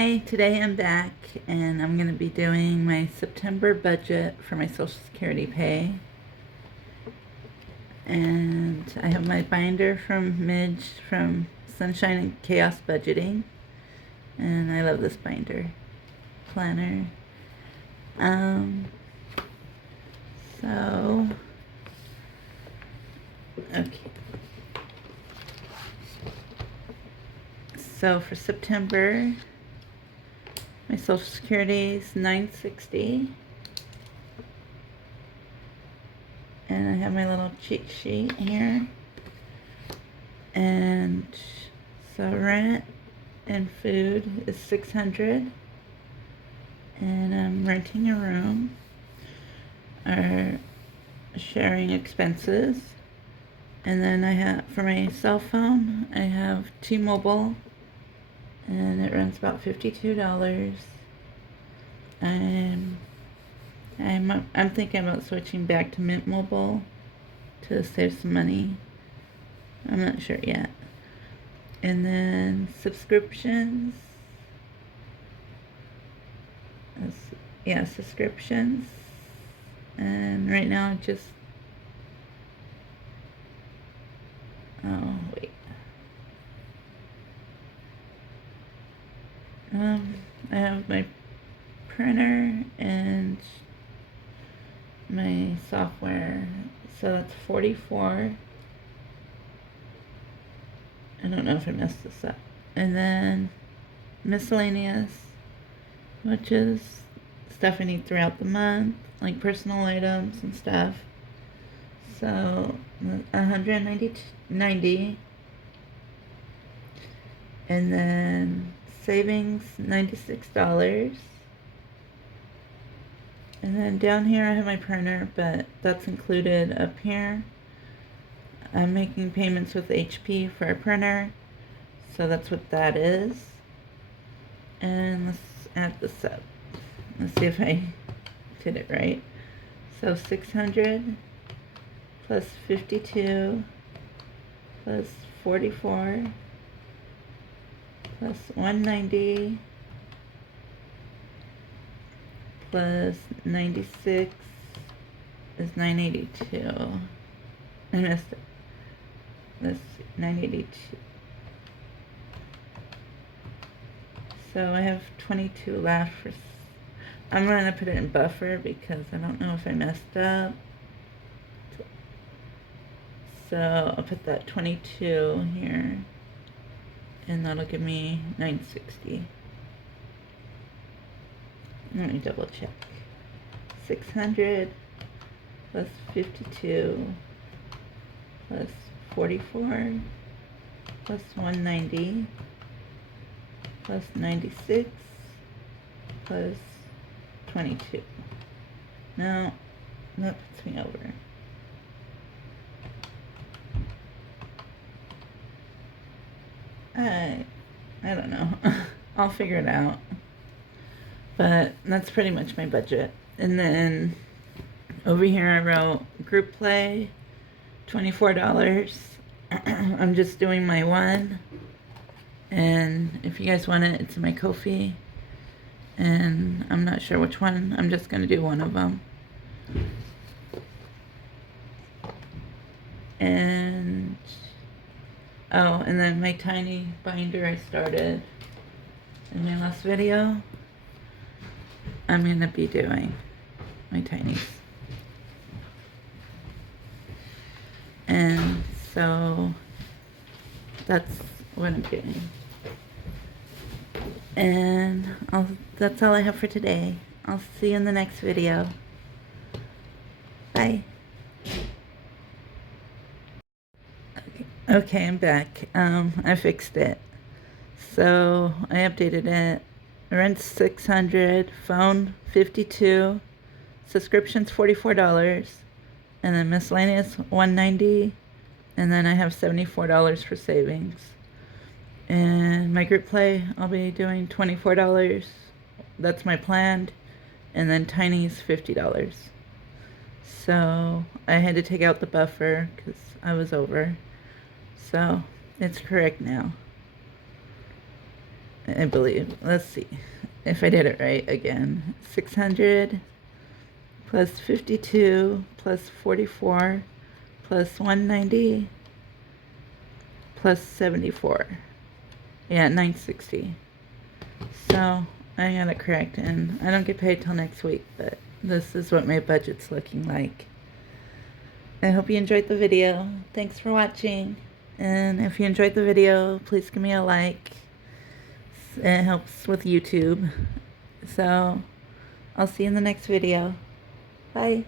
Hi, today I'm back and I'm going to be doing my September budget for my Social Security pay. And I have my binder from Midge from Sunshine and Chaos Budgeting. And I love this binder planner. Um, so, okay. So for September, my Social Security is $960. And I have my little cheat sheet here. And so rent and food is $600. And I'm renting a room. Our sharing expenses. And then I have, for my cell phone, I have T-Mobile. And it runs about $52. I'm thinking about switching back to Mint Mobile to save some money. I'm not sure yet. And then subscriptions. Yeah, subscriptions. And right now oh wait. I have my printer and my software, so that's 44. I don't know if I messed this up. And then miscellaneous, which is stuff I need throughout the month, like personal items and stuff. So 190. And then savings $96. And then down here I have my printer, but that's included up here. I'm making payments with HP for a printer, so that's what that is. And let's add this up. Let's see if I did it right. So 600 plus 52 plus 44 plus 190 plus 96 is 982. I missed it. Let's see, 982. So I have 22 left for. I'm gonna put it in buffer because I don't know if I messed up. So I'll put that 22 here, and that'll give me 960. Let me double check. 600 plus 52 plus 44 plus 190 plus 96 plus 22. Now that puts me over. I don't know. I'll figure it out. But that's pretty much my budget. And then over here I wrote group play, $24. I'm just doing my one. And if you guys want it, it's in my Ko-fi. And I'm not sure which one. I'm just going to do one of them. And oh, and then my tiny binder I started in my last video. I'm going to be doing my tinies. And so that's what I'm doing. And that's all I have for today. I'll see you in the next video. Bye. Okay, I'm back. I fixed it. So I updated it. Rent $600, phone $52, subscriptions $44, and then miscellaneous $190, and then I have $74 for savings. And my group play, I'll be doing $24. That's my planned, and then tiny's $50. So I had to take out the buffer because I was over. So it's correct now. I believe. Let's see if I did it right again. 600 plus 52 plus 44 plus 190 plus 74. Yeah, 960. So I got it correct, and I don't get paid till next week, but this is what my budget's looking like. I hope you enjoyed the video. Thanks for watching. And if you enjoyed the video, please give me a like. It helps with YouTube. So I'll see you in the next video. Bye.